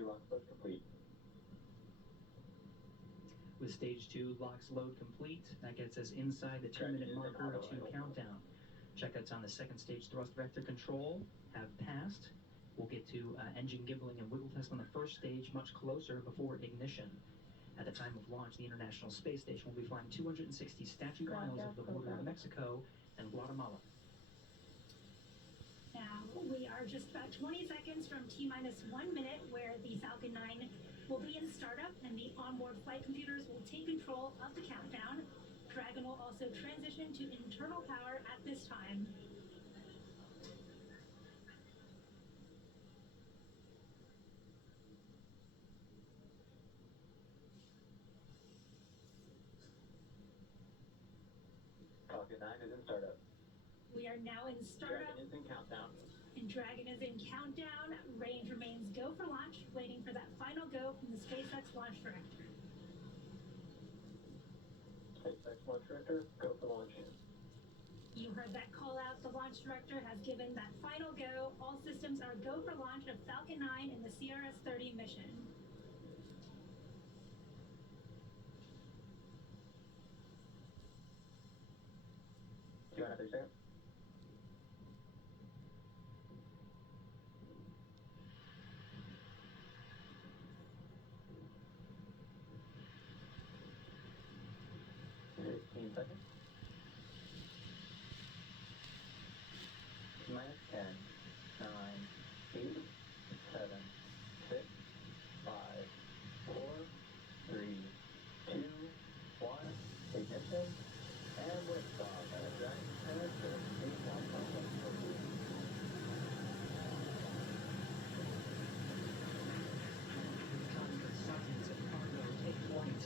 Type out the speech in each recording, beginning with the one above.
2 LOX load complete. With stage 2 LOX load complete, that gets us inside the 2-minute marker to countdown. Checkouts on the second stage thrust vector control have passed. We'll get to engine gimbling and wiggle test on the first stage much closer before ignition. At the time of launch, the International Space Station will be flying 260 statute miles over the border of Mexico and Guatemala. Now, we are just about 20 seconds from T-minus 1 minute where the Falcon 9 will be in startup and the onboard flight computers will take control of the countdown. Dragon will also transition to internal power at this time. Falcon 9 is in startup. We are now in startup. Dragon is in countdown. And Dragon is in countdown. Range remains go for launch, waiting for that final go from the SpaceX launch director. SpaceX launch director, go for launch. You heard that call out. The launch director has given that final go. All systems are go for launch of Falcon 9 and the CRS-30 mission. Do you want another second? Seconds. Minus 10, 9, 8, 7, 6, 5, 4, 3, 2, 1, ignition, and liftoff at a Dragon Center for Space Consultants and cargo take flight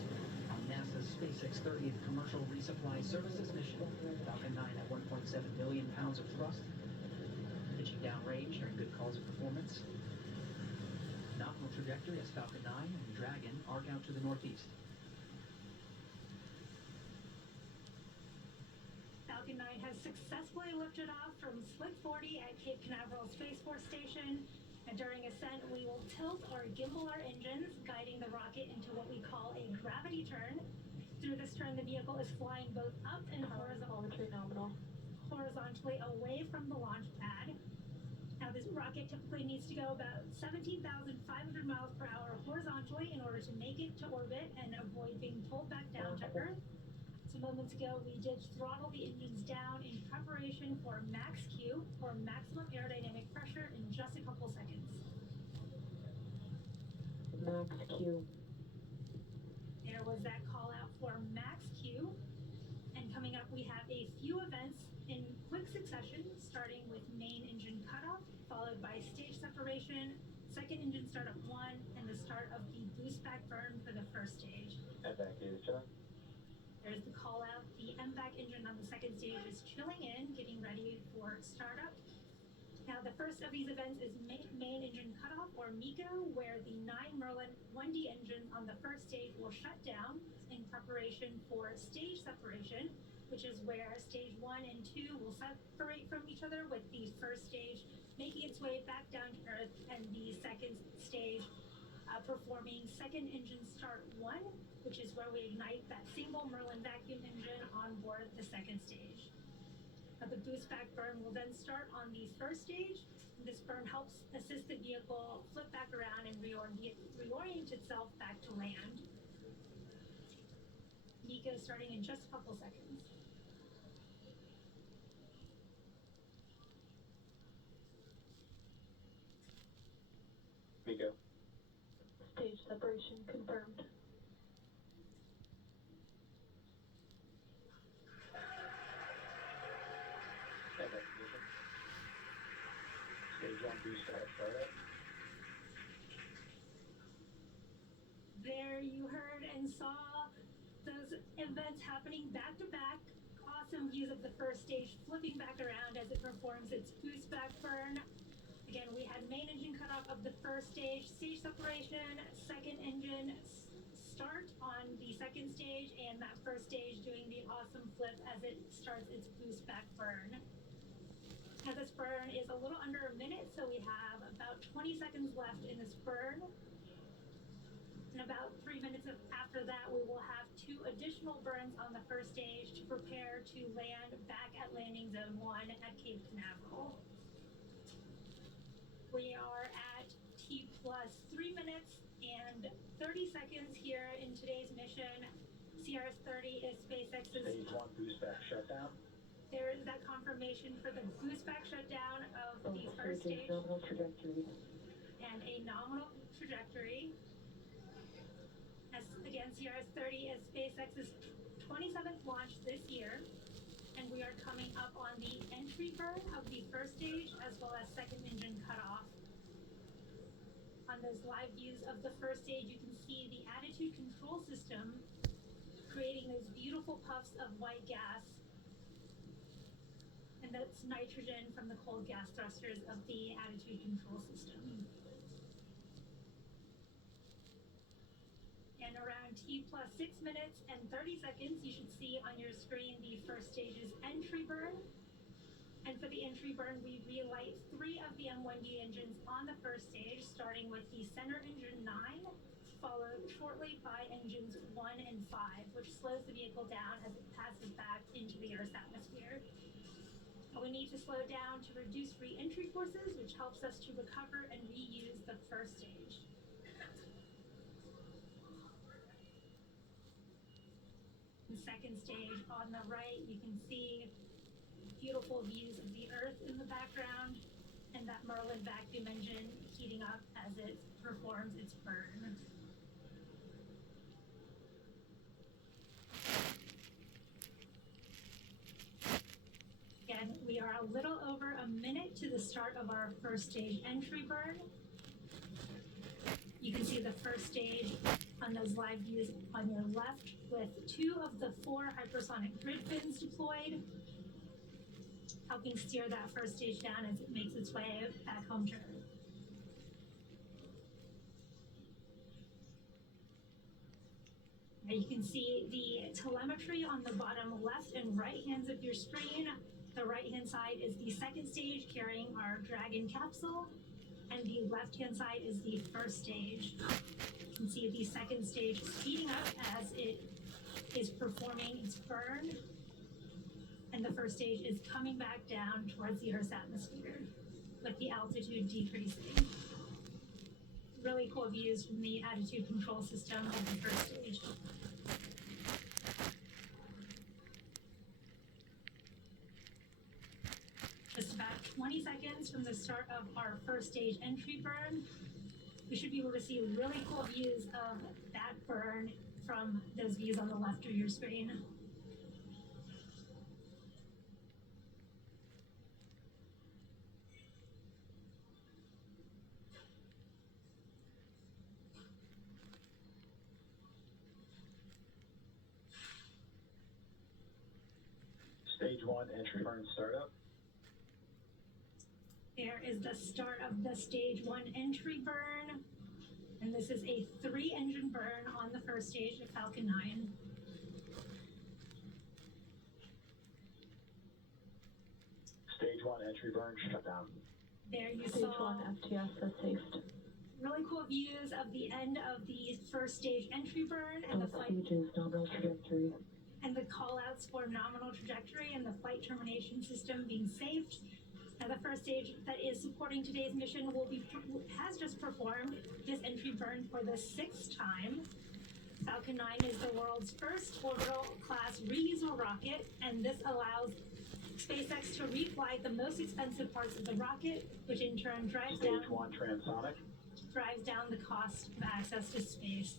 on NASA's SpaceX 30th Commercial Resupply Services mission. Falcon 9 at 1.7 million pounds of thrust, pitching downrange, hearing good calls of performance. Nominal trajectory as Falcon 9 and Dragon arc out to the northeast. Falcon 9 has successfully lifted off from Slick 40 at Cape Canaveral Space Force Station. And during ascent, we will tilt or gimbal our engines, guiding the rocket into what we call a gravity turn. Through this turn, the vehicle is flying both up and horizontally away from the launch pad. Now, this rocket typically needs to go about 17,500 miles per hour horizontally in order to make it to orbit and avoid being pulled back down to Earth. So moments ago, we did throttle the engines down in preparation for max Q, or maximum aerodynamic pressure, in just a couple seconds. Max Q. There was that call out for max Q. And coming up, we have a few events in quick succession, starting with main engine cutoff, followed by stage separation, second engine startup 1, and the start of the boost back burn for the first stage. And back is John. There's the call out. The MVAC engine on the second stage is chilling in, getting ready for startup. Now, the first of these events is main engine cutoff, or MECO, where the 9 Merlin 1D engine on the first stage will shut down in preparation for stage separation, which is where stage 1 and 2 will separate from each other, with the first stage making its way back down to Earth and the second stage performing second engine start 1, which is where we ignite that single Merlin vacuum engine on board the second stage. The boost back burn will then start on the first stage. This burn helps assist the vehicle flip back around and reorient itself back to land. MECO starting in just a couple seconds. MECO. Stage separation confirmed. And back position. Stage 1 boost startup. There you heard and saw those events happening back to back. Awesome views of the first stage flipping back around as it performs its boost back burn. Again, we had main engine cutoff of the first stage separation, second engine start on the second stage, and that first stage doing the awesome flip as it starts its boost back burn. Now, this burn is a little under a minute, so we have about 20 seconds left in this burn. In about 3 minutes after that, we will have 2 additional burns on the first stage to prepare to land back at landing zone 1 at Cape Canaveral. We are at T plus 3 minutes and 30 seconds here in today's mission. CRS-30 is SpaceX's Stage 1 boost back shutdown. There is that confirmation for the boost back shutdown of the first stage Nominal trajectory. and a nominal trajectory. As again, CRS-30 is SpaceX's 27th launch this year, and we are coming up on the entry burn of the first stage as well as second engine cutoff. On those live views of the first stage, you can see the attitude control system creating those beautiful puffs of white gas, and that's nitrogen from the cold gas thrusters of the attitude control system. And around T plus 6 minutes and 30 seconds, you should see on your screen the first stage's entry burn. And for the entry burn, we relight 3 of the M1D engines on the first stage, starting with the center engine 9, followed shortly by engines 1 and 5, which slows the vehicle down as it passes back into the Earth's atmosphere. We need to slow down to reduce re-entry forces, which helps us to recover and reuse the first stage. The second stage on the right, you can see beautiful views of the Earth in the background and that Merlin vacuum engine heating up as it performs its burn. Again, we are a little over a minute to the start of our first stage entry burn. You can see the first stage on those live views on your left with 2 of the 4 hypersonic grid fins deployed, helping steer that first stage down as it makes its way back home to Earth. Now you can see the telemetry on the bottom left and right hands of your screen. The right hand side is the second stage carrying our Dragon capsule, and the left hand side is the first stage. You can see the second stage speeding up as it is performing its burn, and the first stage is coming back down towards the Earth's atmosphere with the altitude decreasing. Really cool views from the attitude control system of the first stage. Just about 20 seconds from the start of our first stage entry burn, we should be able to see really cool views of that burn from those views on the left of your screen. Stage 1 entry burn startup. There is the start of the stage 1 entry burn, and this is a 3-engine burn on the first stage of Falcon 9. Stage 1 entry burn shutdown. There you Stage saw 1 FTS assist. really cool views of the end of the first stage entry burn and the Both flight stages nominal trajectory. and the call outs for nominal trajectory and the flight termination system being saved. Now the first stage that is supporting today's mission has just performed this entry burn for the 6th time. Falcon 9 is the world's first orbital class reusable rocket, and this allows SpaceX to refly the most expensive parts of the rocket, which in turn drives Stage down 1 transonic. the cost of access to space.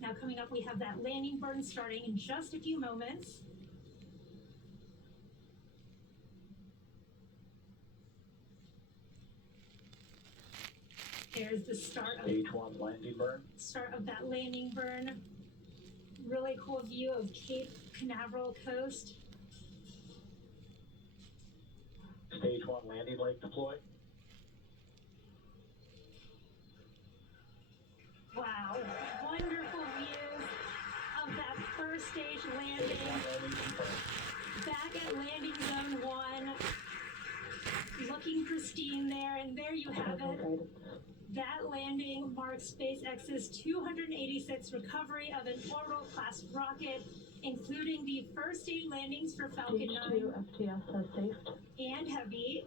Now coming up, we have that landing burn starting in just a few moments. There's the start Stage 1 landing burn. of that landing burn. Really cool view of Cape Canaveral coast. Stage 1 landing leg deploy. Wow, wonderful views of that first stage landing. Stage 1 landing confirmed. Back at landing zone 1, looking pristine there, and there you have it. Guidance. That landing marks SpaceX's 286th recovery of an orbital class rocket, including the first stage landings for Falcon Stage 9 2 FTS has safed. and Heavy.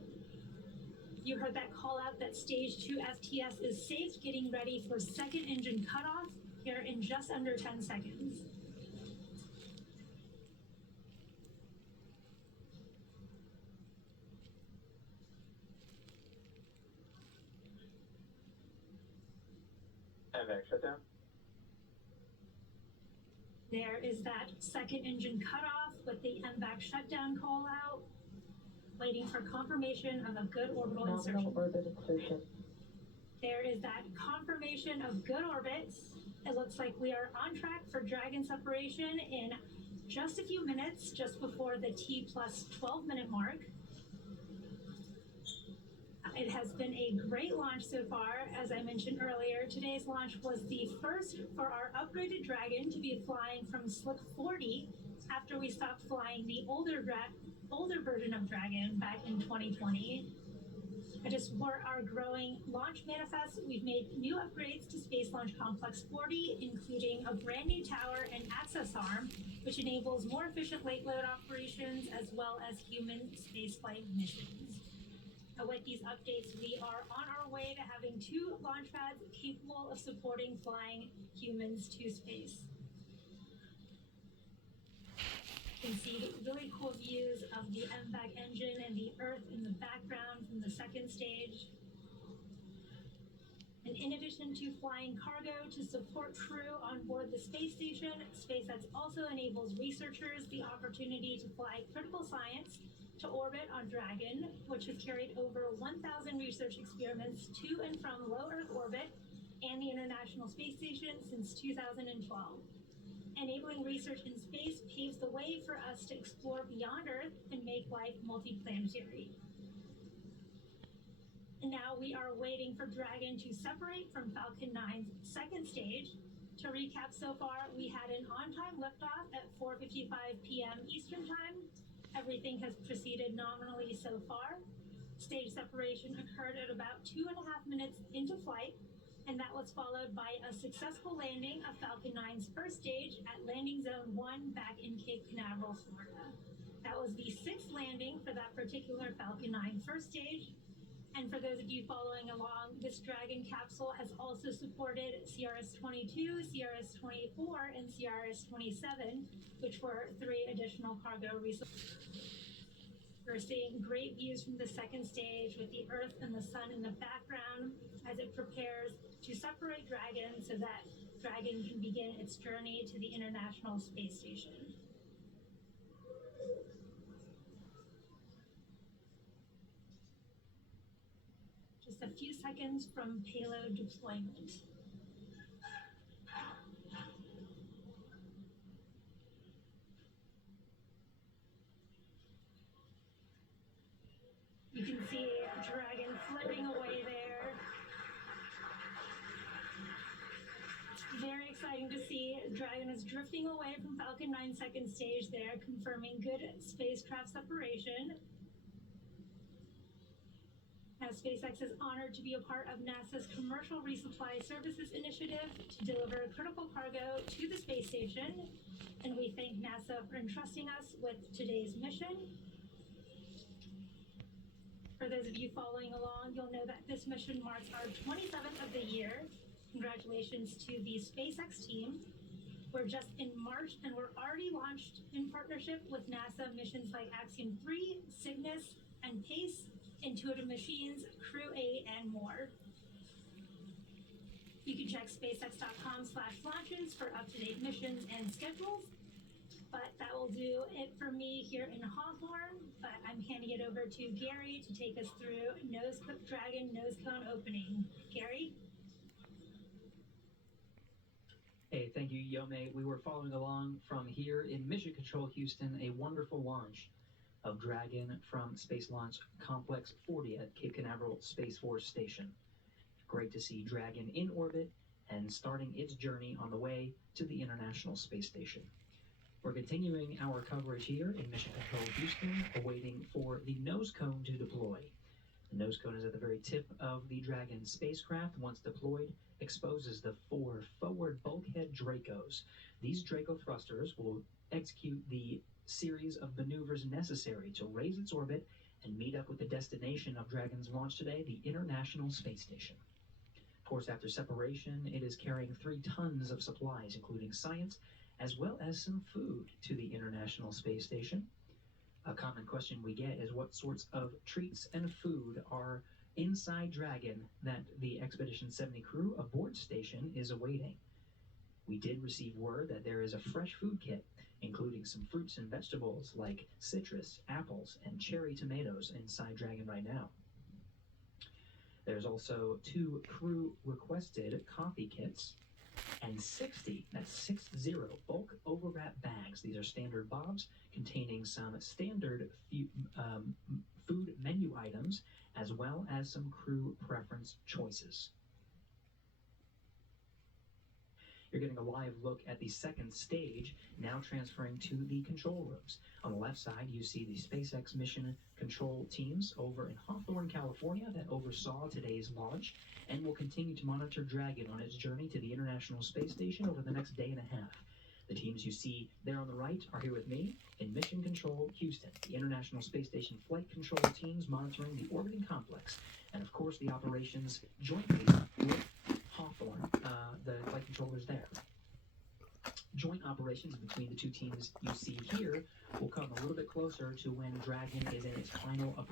You heard that call out that stage 2 FTS is safe, getting ready for second engine cutoff here in just under 10 seconds. MVAC shutdown. There is that second engine cutoff with the MVAC shutdown call out, waiting for confirmation of a good orbital Nominal insertion. orbit insertion. There is that confirmation of good orbit. It looks like we are on track for Dragon separation in just a few minutes, just before the T plus 12-minute mark. It has been a great launch so far. As I mentioned earlier, today's launch was the first for our upgraded Dragon to be flying from Slip 40 after we stopped flying the older version of Dragon back in 2020. And to support our growing launch manifest, we've made new upgrades to Space Launch Complex 40, including a brand new tower and access arm, which enables more efficient late load operations as well as human spaceflight missions. And with these updates, we are on our way to having 2 launch pads capable of supporting flying humans to space. You can see really cool views of the MVAC engine and the Earth in the background from the second stage. And in addition to flying cargo to support crew on board the space station, SpaceX also enables researchers the opportunity to fly critical science to orbit on Dragon, which has carried over 1,000 research experiments to and from low Earth orbit and the International Space Station since 2012. Enabling research in space paves the way for us to explore beyond Earth and make life multiplanetary. And now we are waiting for Dragon to separate from Falcon 9's second stage. To recap so far, we had an on-time liftoff at 4:55 p.m. Eastern Time. Everything has proceeded nominally so far. Stage separation occurred at about 2.5 minutes into flight, and that was followed by a successful landing of Falcon 9's first stage at Landing Zone 1 back in Cape Canaveral, Florida. That was the 6th landing for that particular Falcon 9 first stage. And for those of you following along, this Dragon capsule has also supported CRS-22, CRS-24, and CRS-27, which were 3 additional cargo resources. We're seeing great views from the second stage with the Earth and the Sun in the background as it prepares to separate Dragon so that Dragon can begin its journey to the International Space Station. Just a few seconds from payload deployment. You can see Dragon floating away there. Very exciting to see. Dragon is drifting away from Falcon 9 second stage there, confirming good spacecraft separation. As SpaceX is honored to be a part of NASA's Commercial Resupply Services Initiative to deliver critical cargo to the space station, and we thank NASA for entrusting us with today's mission. For those of you following along, you'll know that this mission marks our 27th of the year. Congratulations to the SpaceX team. We're just in March and we're already launched in partnership with NASA missions like Axiom 3, Cygnus, and PACE, Intuitive Machines, Crew 8, and more. You can check spacex.com/launches for up-to-date missions and schedules. But that will do it for me here in Hawthorne. But I'm handing it over to Gary to take us through Dragon nose cone opening. Gary? Hey, thank you, Yome. We were following along from here in Mission Control Houston, a wonderful launch of Dragon from Space Launch Complex 40 at Cape Canaveral Space Force Station. Great to see Dragon in orbit and starting its journey on the way to the International Space Station. We're continuing our coverage here in Mission Control Houston, awaiting for the nose cone to deploy. The nose cone is at the very tip of the Dragon spacecraft. Once deployed, exposes the 4 forward bulkhead Dracos. These Draco thrusters will execute the series of maneuvers necessary to raise its orbit and meet up with the destination of Dragon's launch today, the International Space Station. Of course, after separation, it is carrying 3 tons of supplies, including science, as well as some food to the International Space Station. A common question we get is what sorts of treats and food are inside Dragon that the Expedition 70 crew aboard station is awaiting. We did receive word that there is a fresh food kit, including some fruits and vegetables like citrus, apples, and cherry tomatoes inside Dragon right now. There's also 2 crew-requested coffee kits and 60, that's 60, bulk overwrap bags. These are standard bobs containing some standard food menu items as well as some crew preference choices. You're getting a live look at the second stage, now transferring to the control rooms. On the left side, you see the SpaceX mission control teams over in Hawthorne, California, that oversaw today's launch and will continue to monitor Dragon on its journey to the International Space Station over the next day and a half. The teams you see there on the right are here with me in Mission Control Houston, the International Space Station flight control teams monitoring the orbiting complex, and of course the operations jointly with Hawthorne, the flight controllers there. Joint operations between the 2 teams you see here will come a little bit closer to when Dragon is in its final approach.